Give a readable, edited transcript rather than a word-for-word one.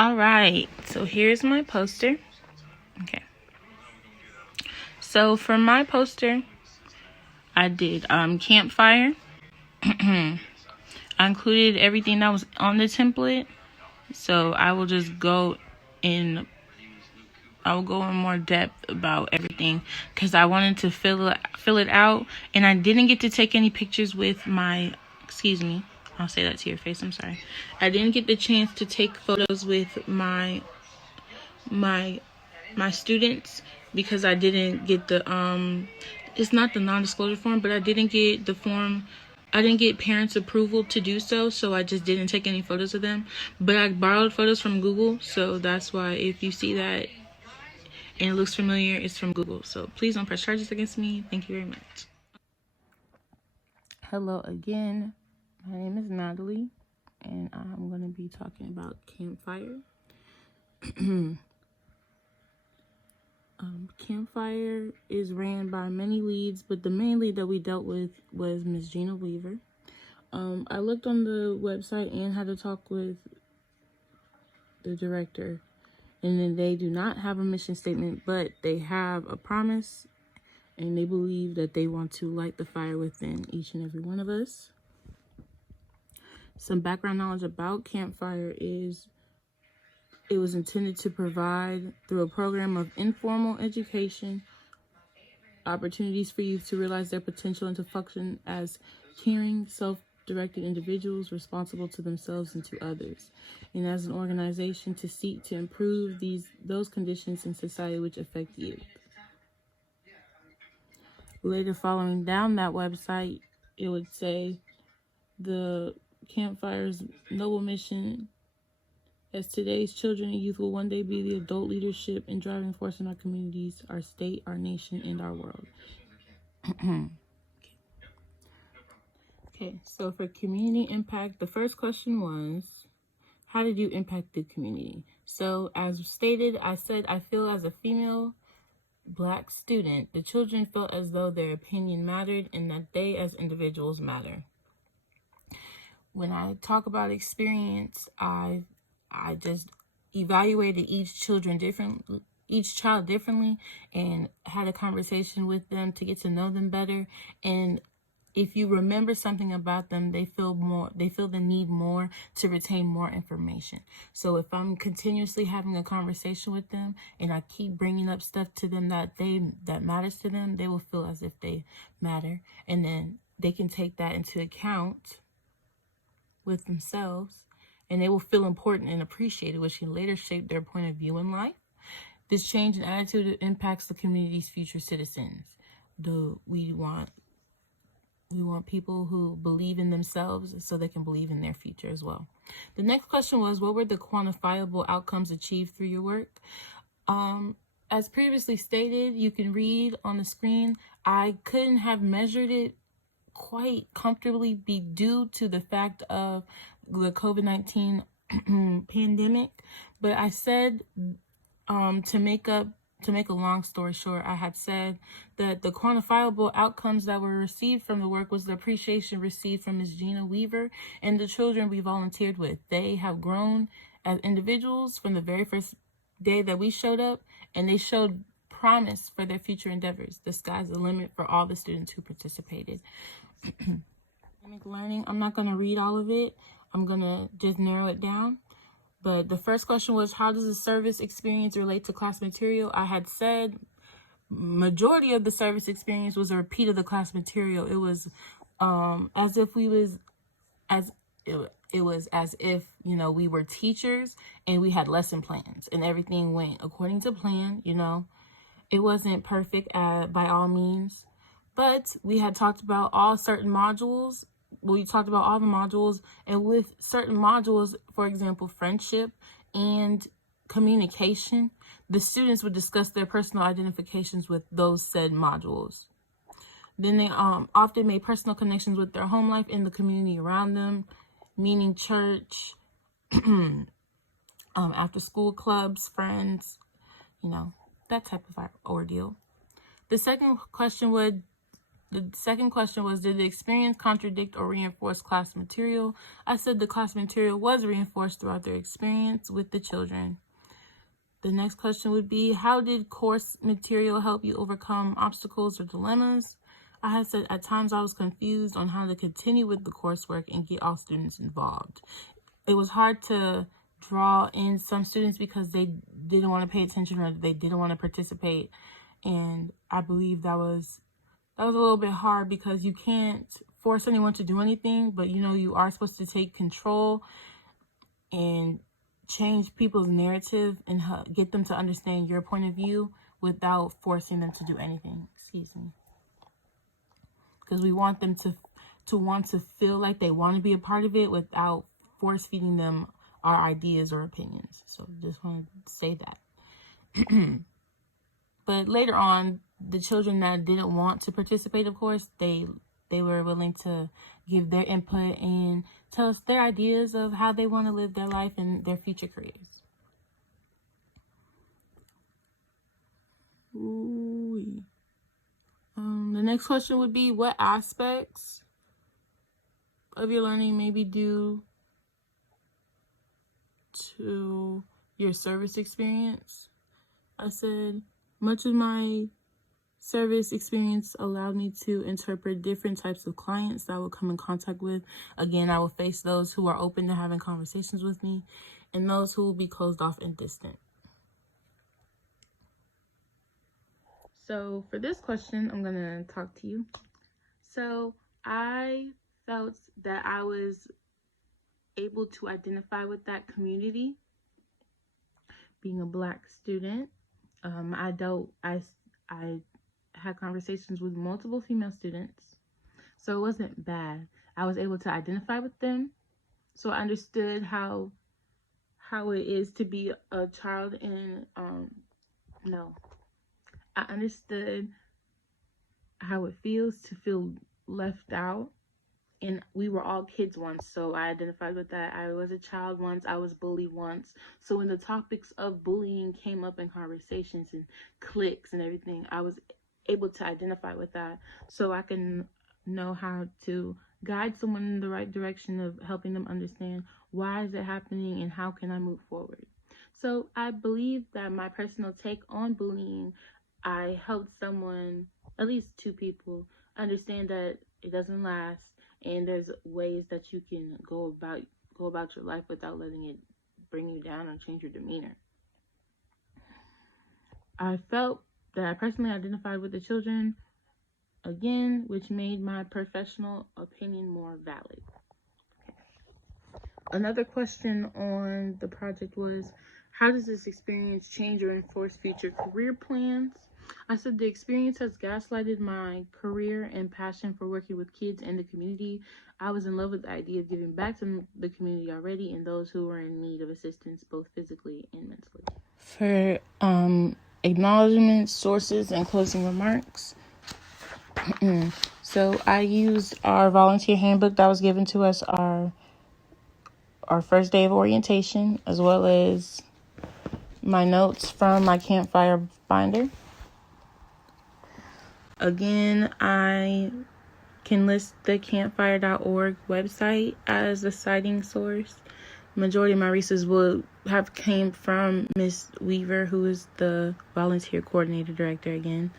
All right, so here's my poster. Okay. So for my poster, I did campfire. I included everything that was on the template. So I will go in more depth about everything because I wanted to fill it out, and I didn't get to take any pictures with my, excuse me, I'll say that to your face, I'm sorry. I didn't get the chance to take photos with my students because I didn't get the it's not the non-disclosure form, but I didn't get the form. I didn't get parents' approval to do so I just didn't take any photos of them. But I borrowed photos from Google, so that's why if you see that and it looks familiar, it's from Google. So please don't press charges against me. Thank you very much. Hello again. My name is Natalie, and I'm going to be talking about campfire. Campfire is ran by many leads, but the main lead that we dealt with was Ms. Gina Weaver. I looked on the website and had to talk with the director, and then they do not have a mission statement, but they have a promise, and they believe that they want to light the fire within each and every one of us. Some background knowledge about Campfire is it was intended to provide, through a program of informal education, opportunities for youth to realize their potential and to function as caring, self-directed individuals responsible to themselves and to others, and as an organization to seek to improve those conditions in society which affect youth. Later, following down that website, it would say the Campfire's noble mission as today's children and youth will one day be the adult leadership and driving force in our communities, our state, our nation, and our world. Okay, so for community impact, the first question was, how did you impact the community? So as stated, I said, I feel as a female Black student, the children felt as though their opinion mattered and that they as individuals matter. When I talk about experience, I just evaluated each child differently and had a conversation with them to get to know them better. And if you remember something about them, they feel the need more to retain more information. So if I'm continuously having a conversation with them and I keep bringing up stuff to them that matters to them, they will feel as if they matter, and then they can take that into account with themselves, and they will feel important and appreciated, which can later shape their point of view in life. This change in attitude impacts the community's future citizens. We want people who believe in themselves so they can believe in their future as well. The next question was, what were the quantifiable outcomes achieved through your work? As previously stated, you can read on the screen, I couldn't have measured it quite comfortably due to the fact of the COVID-19 pandemic, but I said to make a long story short, I had said that the quantifiable outcomes that were received from the work was the appreciation received from Ms. Gina Weaver and the children we volunteered with. They have grown as individuals from the very first day that we showed up, and they showed promise for their future endeavors. The sky's the limit for all the students who participated. Academic learning, I'm not going to read all of it. I'm going to just narrow it down. But the first question was, how does the service experience relate to class material? I had said majority of the service experience was a repeat of the class material. It was as if we were teachers and we had lesson plans and everything went according to plan. It wasn't perfect by all means, but we had talked about all certain modules. We talked about all the modules, and with certain modules, for example, friendship and communication, the students would discuss their personal identifications with those said modules. Then they often made personal connections with their home life and the community around them, meaning church, after school clubs, friends, that type of ordeal. The second question The second question was, did the experience contradict or reinforce class material? I said the class material was reinforced throughout their experience with the children. The next question would be, how did course material help you overcome obstacles or dilemmas? I had said at times I was confused on how to continue with the coursework and get all students involved. It was hard to draw in some students because they didn't want to pay attention or they didn't want to participate. And I believe that was a little bit hard because you can't force anyone to do anything, but you are supposed to take control and change people's narrative and get them to understand your point of view without forcing them to do anything. Excuse me. Because we want them to want to feel like they want to be a part of it without force feeding them our ideas or opinions. So just want to say that. But later on, the children that didn't want to participate, of course, they were willing to give their input and tell us their ideas of how they want to live their life and their future careers. Ooh. The next question would be, what aspects of your learning may be due to your service experience? I said, much of my service experience allowed me to interpret different types of clients that I would come in contact with. Again, I will face those who are open to having conversations with me and those who will be closed off and distant. So for this question, I'm going to talk to you. So I felt that I was able to identify with that community. Being a Black student, I had conversations with multiple female students, so it wasn't bad. I was able to identify with them, so I understood how it is to be a child in I understood how it feels to feel left out. And we were all kids once, so I identified with that. I was a child once, I was bullied once. So when the topics of bullying came up in conversations and cliques and everything, I was able to identify with that so I can know how to guide someone in the right direction of helping them understand why is it happening and how can I move forward. So I believe that my personal take on bullying, I helped someone, at least 2 people, understand that it doesn't last. And there's ways that you can go about your life without letting it bring you down or change your demeanor. I felt that I personally identified with the children, again, which made my professional opinion more valid. Another question on the project was, how does this experience change or enforce future career plans? I said the experience has gaslighted my career and passion for working with kids and the community. I was in love with the idea of giving back to the community already and those who were in need of assistance, both physically and mentally. For acknowledgments, sources, and closing remarks. So I used our volunteer handbook that was given to us our first day of orientation, as well as my notes from my campfire binder. Again, I can list the campfire.org website as a citing source. Majority of my resources will have came from Miss Weaver, who is the volunteer coordinator director again.